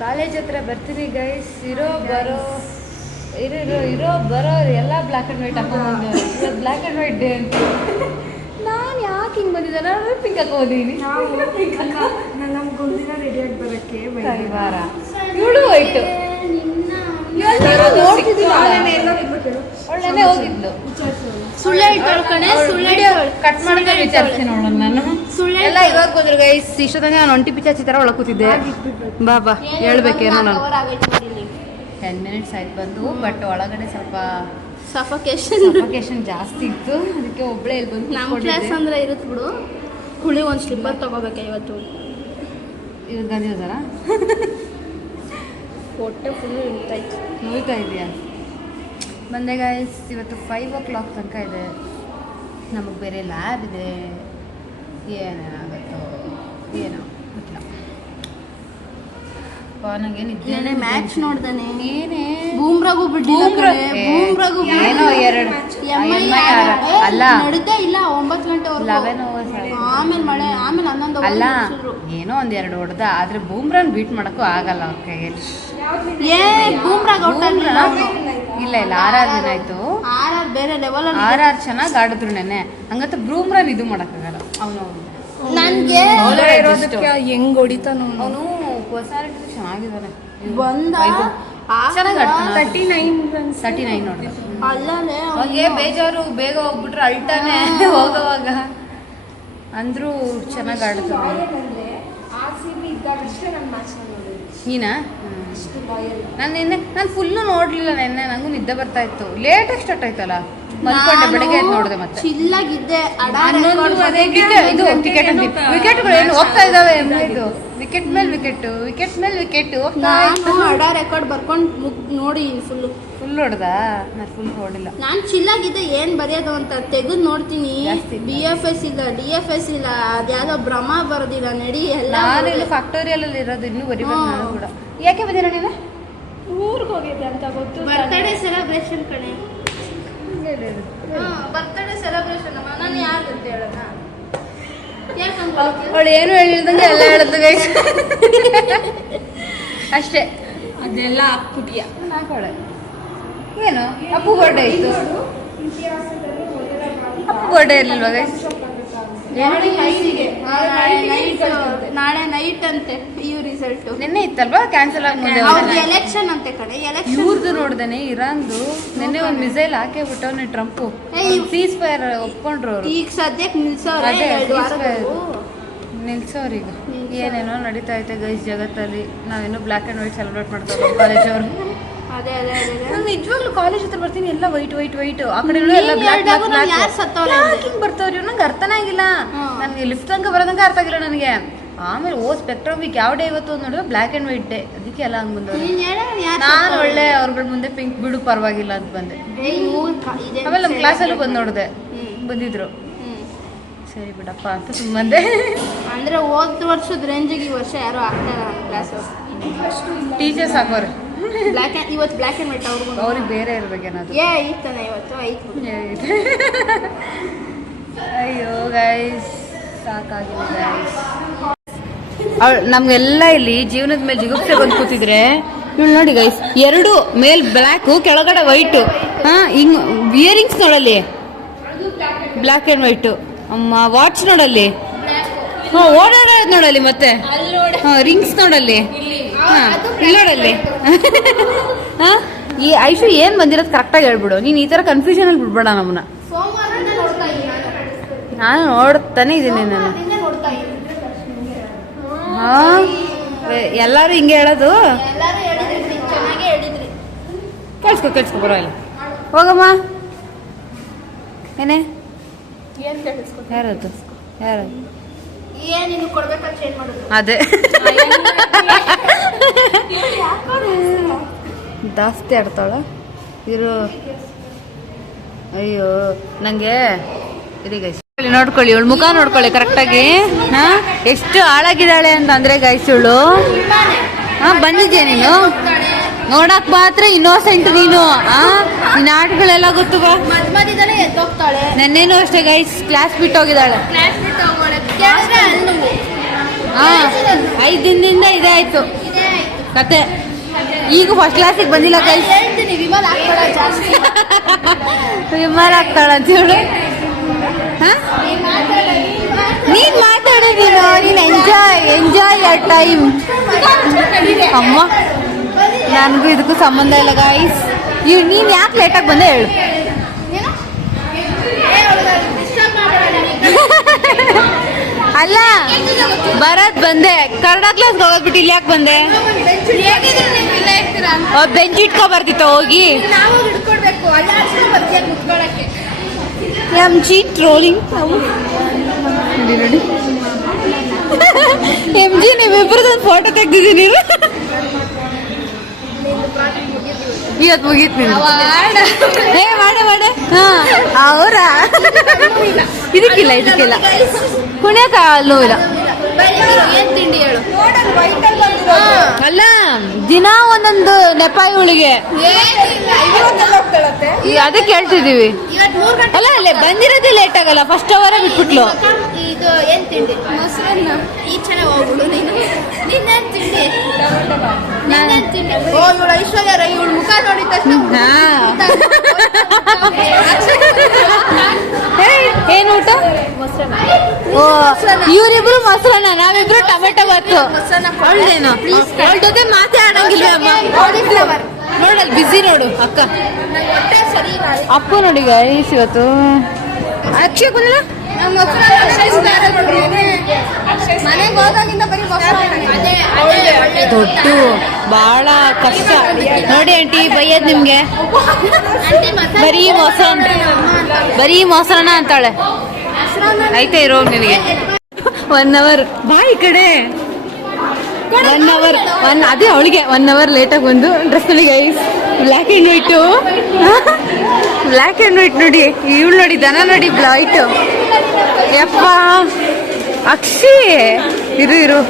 College ಹತ್ರ ಬರ್ತೀನಿ guys. ಇರೋ ಬರೋ ಎಲ್ಲ ಬ್ಲ್ಯಾಕ್ ಆ್ಯಂಡ್ ವೈಟ್ ಹಾಕೊಂಡ್ಬಂದು ಇವತ್ತು ಬ್ಲ್ಯಾಕ್ ಆ್ಯಂಡ್ ವೈಟ್ ಡೇ ಅಂತ. ನಾನು ಯಾಕೆ ಹಿಂಗೆ ಬಂದಿದ್ದೆ? ನಾನು ಪಿಂಕ್ ಹಾಕೊಂಡಿದ್ದೀನಿ. ನಮ್ಗೆ ಒಂದಿನ ರೆಡಿ ಆಗಿ ಬರೋಕ್ಕೆ ವಾರ ಇವಳು ವೈಟು ಒಳ್ಳೆ ಹೋಗಿದ್ಲು. ಸುಳ್ಳೆ ಕಣೆ, ಸುಳ್ಳೆ ಕಟ್ ಮಾಡಿದ್ರೆ ವಿಚಾರಿಸ್ತೀನಿ ನೋಡೋಣ ನಾನು. ಎಲ್ಲ ಇವಾಗ ಹೋದ್ರು ಗೈಸ್. ಇಷ್ಟೊತ್ತಂಗೆ ನಾನು ಒಂಟಿ ಪಿಚಾಚಿ ಥರ ಒಳಗೆ ಕೂತಿದ್ದೆ. ಬಾ ಹೇಳ್ಬೇಕೇನೋ ನಾನು. 10 minutes ಆಯ್ತು ಬಂದು. ಬಟ್ ಒಳಗಡೆ ಸ್ವಲ್ಪ ಸಫಕೇಶನ್ ಜಾಸ್ತಿ ಇತ್ತು. ಅದಕ್ಕೆ ಒಬ್ಬಳೇ ಇಲ್ಲಿ ಬಂದು ನಮ್ಮ ಕ್ಲಾಸ್ ಅಂದರೆ ಇರುತ್ತೆ ಬಿಡು. ಹುಳಿ ಒಂದು ಸ್ಲಿಪ್ಪರ್ ತೊಗೋಬೇಕು ಇವತ್ತು. ಇವತ್ತು ಗಾಂಧಿ ಹೋದಾರ ಹೊಟ್ಟೆ ಫುಲ್ಲು ನೋಯ್ತಾ ಇದೆಯಾ? ಬಂದೆ ಗೈಸ್. ಇವತ್ತು 5 o'clock ತನಕ ಇದೆ. ನಮಗೆ ಬೇರೆ ಲ್ಯಾಬ್ ಇದೆ. ಏನೇನಾಗುತ್ತೋ ಏನೋ ಗೊತ್ತಿಲ್ಲ. ನನಗೆ ನಿದ್ದೆ ಮ್ಯಾಚ್ ನೋಡ್ದಾನೆ. ಏನೇ ಬೂಮ್ರಾಗೂ ಬೂಮ್ರಾಗೂ ಏನೋ 2 ಅಲ್ಲ ನಡೀತಾ ಇಲ್ಲ 9 ಗಂಟೆವರೆಗೂ. 11 hours ಆಮೇಲೆ ಮಳೆ, ಆಮೇಲೆ 11 ಅಲ್ಲ ಏನೋ 1-2 ಹೊಡೆದ. ಆದ್ರೆ ಬೂಮ್ರಾನ್ ಬೀಟ್ ಮಾಡೋಕ್ಕೂ ಆಗಲ್ಲ ಅವ್ರ ಕೈಯಲ್ಲಿ. ಬೂಮ್ರಾಗ್ ಇಲ್ಲ ಆರ್ ಆಯ್ತು. ಆರ್ ಬೇರೆ ಲೆವೆಲ್. ಆರ್ ಚೆನ್ನಾಗಿ ಆಡಿದ್ರು ನೆನ್ನೆ. ಹಂಗಂತ ಬೂಮ್ರಾನ್ ಇದು ಮಾಡೋಕ್ಕಾಗಲ್ಲ. ಅವನು ನನ್ಗೆ ಹೆಂಗ್ ಹೊಡಿತಾನ ಅವನು. ಪರ್ಸನಾಲಿಟಿ ಚೆನ್ನಾಗಿದ್ದಾನೆ. ಚೆನ್ನಾಗಿ 39 ನೋಡಿ. ಅಲ್ಲೇ ಅವ್ನಿಗೆ ಬೇಜಾರು, ಬೇಗ ಹೋಗ್ಬಿಟ್ರೆ ಅಳ್ತಾನೆ ಹೋಗೋವಾಗ. ಅಂದ್ರೂ ಚೆನ್ನಾಗಿ ಆಡ್ತಾನೆ. ನೀನಾ? ನಾನು ಫುಲ್ಲು ನೋಡ್ಲಿಲ್ಲ ನೆನ್ನೆ. ನಂಗೂ ನಿದ್ದೆ ಬರ್ತಾ ಇತ್ತು. ಲೇಟಾಗಿ ಸ್ಟಾರ್ಟ್ ಆಯ್ತಲ್ಲ. ಮಲ್ಕೊಂಡೆ. ಬೆಳಗ್ಗೆ ಎದ್ದು ನೋಡಿದೆ ಮತ್ತೆ. ಚಿಲ್ಲಾಗಿದ್ದೆ. ಇದು ಟಿಕೆಟ್ ಅಂತ ವಿಕೆಟ್ಗಳು ಏನು ಹೋಗ್ತಾ ಇದಾವೆ. ಇದು ವಿಕೆಟ್ ಮೇಲೆ ವಿಕೆಟ್ ಹೋಗ್ತಾ ಇತ್ತು. ಅಡ ರೆಕಾರ್ಡ್ ಬರ್ಕೊಂಡು ನೋಡಿ ಫುಲ್ ಹೊಡೆದ. ನಾನು ಫುಲ್ ಹೊಡಿಲ್ಲ. ನಾನು ಚಿಲ್ಲಾಗಿದ್ದೆ. ಏನ್ ಬರೆಯೋದು ಅಂತ ತೆಗೆದು ನೋಡ್ತೀನಿ. BFS ಇಲ್ಲ, DFS ಇಲ್ಲ, ಅದ್ಯಾವುದೋ ಭ್ರಮ ಬರೋದಿಲ್ಲ. ನಡಿ ಎಲ್ಲ. ನಾನು ಇಲ್ಲಿ ಫ್ಯಾಕ್ಟೋರಿಯಲ್ ಅಲ್ಲಿ ಇರೋದು. ಇನ್ನೂ ಬರಿಬೇಕು ನಾನು ಕೂಡ. ಯಾಕೆ ಬಂದಿರ ನೀನು? ಊರಿಗೆ ಹೋಗಿದ್ದೆ ಅಂತ ಗೊತ್ತು. ಬರ್ತಡೇ ಸೆಲೆಬ್ರೇಷನ್ ಕಣೆ. ಬರ್ತಡೇ ಸೆಲೆಬ್ರೇಷನ್ ನಾನು ಯಾರು ಅಂತ ಹೇಳೋಣ. ಅವಳು ಏನು ಹೇಳಿದಂಗೆ ಎಲ್ಲ ಹೇಳುದು ಗೈಸ್. ಅಷ್ಟೇ. ಅದೆಲ್ಲ ಹಾಕ್ಬಿಟ್ಟಿಯ ಹಾಕೋಳೆ. ಏನು ಅಪ್ಪು ಬರ್ಡೇ ಇತ್ತು. ಅಪ್ಪು ಬರ್ಡೇ ಇರಲಿಲ್ವಾ ಗೈಸ್? ನಾಳೆ ನೈಟ್ ಅಂತೆ PU ರಿಸಲ್ಟ್. ನಿನ್ನೆ ಇತ್ತಲ್ವಾ? ಕ್ಯಾನ್ಸಲ್ ಆಗಿ ಮುಂದೆ ಎಲೆಕ್ಷನ್ ಅಂತೆ ಕಡೆ. ಇವ್ರದ್ದು ನೋಡ್ದೇನೆ ಇರಾನ್ದು. ನಿನ್ನೆ ಒಂದು ಮಿಸೈಲ್ ಹಾಕೇ ಬಿಟ್ಟವನೆ ಟ್ರಂಪ್. ಸೀಸ್ ಫೈರ್ ಒಪ್ಕೊಂಡ್ರು ಅವರು. ಈಗ ಸದ್ಯಕ್ಕೆ ನಿಲ್ಸವ್ರೆ. ನಿಲ್ಸೋರೀಗ ಏನೇನೋ ನಡೀತಾ ಐತೆ ಗೈಸ್ ಜಗತ್ತಲ್ಲಿ. ನಾವೇನೋ ಬ್ಲ್ಯಾಕ್ ಆ್ಯಂಡ್ ವೈಟ್ ಸೆಲೆಬ್ರೇಟ್ ಮಾಡ್ತಾರೆ ಕಾಲೇಜ್ ಅವರು. ನಾನು ನಿಜವಾಗ್ಲೂ ಕಾಲೇಜ್ ಹತ್ರ ಬರ್ತೀನಿ. ಎಲ್ಲ ವೈಟ್ ಆ ಕಡೆ ಎಲ್ಲ ಬ್ಲ್ಯಾಕ್ ಹಿಂಗೆ ಬರ್ತಾವ್ರಿ. ನಂಗೆ ಅರ್ಥನೇ ಆಗಿಲ್ಲ. ನನಗೆ ಲಿಫ್ಟ್ ತನಕ ಬರೋದಂಗೆ ಅರ್ಥ ಆಗಿಲ್ಲ ನನಗೆ. ಆಮೇಲೆ ಸ್ಪೆಕ್ಟ್ರಮ್ ವೀಕ್ ಯಾವ ಡೇ ಇವತ್ತು ಅಂತ ನೋಡಿದ್ರೆ ಬ್ಲ್ಯಾಕ್ ಆ್ಯಂಡ್ ವೈಟ್ ಡೇ. ಅದಕ್ಕೆ ಎಲ್ಲ ಹಂಗೆ ಬಂದವರು. ನಾನು ಒಳ್ಳೆ ಅವ್ರಗಳ ಮುಂದೆ ಪಿಂಕ್ ಬಿಡು ಪರವಾಗಿಲ್ಲ ಅಂತ ಬಂದೆ. ಆಮೇಲೆ ನಮ್ಮ ಕ್ಲಾಸಲ್ಲೂ ಬಂದು ನೋಡಿದೆ, ಬಂದಿದ್ರು. ಸರಿ ಬಿಡಪ್ಪ ಅಂತ ಸುಮ್ಮಂದೆ. ಅಂದ್ರೆ ಹೋದ ವರ್ಷದ ರೇಂಜಿಗೆ ಈ ವರ್ಷ ಯಾರು ಆಗ್ತಾರ ಕ್ಲಾಸ್ ಟೀಚರ್ಸ್ ಹಾಕೋರು. ಇವತ್ತು ಬ್ಲ್ಯಾಕ್ ಆ್ಯಂಡ್ ವೈಟ್ ಅವ್ರಿಗೆ ಬೇರೆ ಇರ್ಬೇಕೇನಾದ್ರು. ಐತಾನೆ ಇವತ್ತು ಐತು. ಅಯ್ಯೋ ಗೈಸ್ ಸಾಕಾಗಿದೆ ಗೈಸ್. ನಮ್ಗೆಲ್ಲ ಇಲ್ಲಿ ಜೀವನದ ಮೇಲೆ ಜಿಗುಪ್ಸೆ ಬಂದು ಕೂತಿದ್ರೆ ಇವಳು ನೋಡಿ ಗೈಸ್. 2 ಮೇಲ್ ಬ್ಲ್ಯಾಕು ಕೆಳಗಡೆ ವೈಟು. ಹಿಂಗ್ ಇಯರಿಂಗ್ಸ್ ನೋಡಲ್ಲಿ ಬ್ಲ್ಯಾಕ್ ಆ್ಯಂಡ್ ವೈಟು. ಅಮ್ಮ ವಾಚ್ ನೋಡಲ್ಲಿ. ಓಡಾಡೋದು ನೋಡಲ್ಲಿ. ಮತ್ತೆ ರಿಂಗ್ಸ್ ನೋಡಲ್ಲಿ. ಇಲ್ಲಿ ನೋಡಲ್ಲಿ. ಈ ಐಶು ಏನ್ ಬಂದಿರೋದು ಕರೆಕ್ಟಾಗಿ ಹೇಳ್ಬಿಡು. ನೀನು ಈ ತರ ಕನ್ಫ್ಯೂಷನ್ ಅಲ್ಲಿ ಬಿಡ್ಬೇಡ ನಮ್ಮನ್ನ. ನಾನು ನೋಡ್ತಾನೆ ಇದ್ದೀನಿ. ನಾನು ಎಲ್ಲಾರು ಹಿಂಗೆ ಹೇಳೋದು. ಕಳ್ಸ್ಕೊ ಬರೋಲ್ಲ. ಹೋಗಮ್ಮ. ಏನೇ ಯಾರದು ಅದೇ ಜಾಸ್ತಿ ಆಡ್ತಾಳ ಇರು. ಅಯ್ಯೋ ನಂಗೆ ಇರಿ ಗೈಸ್ ನೋಡ್ಕೊಳ್ಳಿ. ಇವಳು ಮುಖ ನೋಡ್ಕೊಳ್ಳಿ ಕರೆಕ್ಟಾಗಿ. ಎಷ್ಟು ಹಾಳಾಗಿದ್ದಾಳೆ ಅಂತಂದ್ರೆ ಗೈಸ್ ಇವಳು. ಬಂದಿದ್ಯಾ ನೀನು ನೋಡಕ್ ಮಾತ್ರ ಇನ್ನೋಸೆಂಟ್ ನೀನು. ನಿನ್ನ ಆಟಗಳೆಲ್ಲ ಗೊತ್ತು. ನೆನ್ನೇನು ಅಷ್ಟೇ ಗೈಸ್ ಕ್ಲಾಸ್ ಬಿಟ್ಟು ಹೋಗಿದ್ದಾಳೆ. 5 ದಿನದಿಂದ ಇದೇ ಆಯ್ತು ಕತೆ. ಈಗ ಫಸ್ಟ್ ಕ್ಲಾಸಿಗೆ ಬಂದಿಲ್ಲ ಗೈಸ್. ಹೇಳ್ತೀನಿ ವಿಮಲ್ ಹಾಕ್ಬೇಡ ಜಾಸ್ತಿ. ವಿಮಲ್ ಆಗ್ತಾಳ ಅಂತ ಹೇಳು. ನೀನ್ ಮಾತಾಡು, ನೀನು ಎಂಜಾಯ್ ಯರ್ ಟೈಮ್. ಅಮ್ಮ ನನಗೂ ಇದಕ್ಕೂ ಸಂಬಂಧ ಇಲ್ಲ ಗಾಯ್ಸ್. ನೀನ್ ಯಾಕೆ ಲೇಟಾಗಿ ಬಂದೆ ಹೇಳು. ಅಲ್ಲ ಬರದ್ ಬಂದೆ, ಕನ್ನಡ ಕ್ಲಾಸ್ಗೆ ಹೋಗೋದ್ಬಿಟ್ಟು ಇಲ್ಲಿ ಯಾಕೆ ಬಂದೆ? ಬೆಂಚ್ ಇಟ್ಕೊ ಬರ್ತಿತ್ತ ಹೋಗಿ. ಎಮ್ ಜಿ ಟ್ರೋಲಿಂಗ್ ನೋಡಿ. ಎಮ್ ಜಿ ನೀವಿಬ್ರದೊಂದು ಫೋಟೋ ತೆಗ್ದಿದ್ದೀನಿ. ಇವತ್ತು ಮುಗೀತು ಹೇ ಮಾಡ ಹಾ ಅವರ ಇದಕ್ಕಿಲ್ಲ ಕುಣಿಯಕ ಅಲ್ಲೂ ಇಲ್ಲ. ಏನ್ ತಿಂಡಿ ಹೇಳು. ಅಲ್ಲ ದಿನ ಒಂದೊಂದು ನೆಪ ಇವಳಿಗೆ, ಅದಕ್ಕೆ ಹೇಳ್ತಿದೀವಿ. ಅಲ್ಲ ಅಲ್ಲೇ ಬಂದಿರೋದೇ ಲೇಟ್ ಆಗಲ್ಲ, ಫಸ್ಟ್ ಅವರೇ ಬಿಟ್ಬಿಟ್ಲು. ಇದು ಏನ್ ತಿಂಡಿ? ಮೊಸರನ್ನ. ಈ ಚೆನ್ನಾಗಿ ಹೋಗ್ಬಿಡು ನೀನು. ನಿನ್ನೇನ್ ತಿಂಡಿ? ನಿನ್ನೇನ್ ತಿಂಡಿ? ಓ ಇವಳು ಐಶ್ವರ್ಯ ರೈ, ಇವಳು ಮುಖ ನೋಡಿದ ತಕ್ಷಣ ಏನ್ ಊಟ? ಓ ಇವರಿಬ್ರು ಮೊಸರನ್ನ, ನಾವಿಬ್ರು ಟೊಮೆಟೊ ಬಾತು. ಅವಳೇನು ಅವಳ ಜೊತೆ ಮಾತಾಡಂಗಿಲ್ವೇ ಅಮ್ಮ? ನೋಡಲ್ ಬಿಸಿ ನೋಡು ಅಕ್ಕ. ಅಪ್ಪು ನೋಡಿ ಗೈಸ್ ಇವತ್ತು ಅಕ್ಷಯ್ ಬಂದಿಲ್ಲ. ಮನೆಗೆ ಹೋದಾಗಿಂದ ಬರೀ ದೊಡ್ಡ ಬಹಳ ಕಷ್ಟ ನೋಡಿ ಆಂಟಿ ಬೈಯದ್ ನಿಮ್ಗೆ. ಬರೀ ಮೊಸರನ್ನ ಅಂತಾಳೆ. ಆಯ್ತಾ ಇರೋ ನಿನಗೆ 1 hour ಬಾ ಈ ಕಡೆ. 1 hour ಅದೇ ಅವಳಿಗೆ 1 hour ಲೇಟಾಗಿ ಬಂದು ಡ್ರೆಸ್ ನೋಡಿ guys. Black and white, black and white ನೋಡಿ. ಇವಳು ನೋಡಿ ದನ ನೋಡಿ ಬ್ಲೈಟ್. ಯಪ್ಪ ಅಕ್ಷಿ ಇರು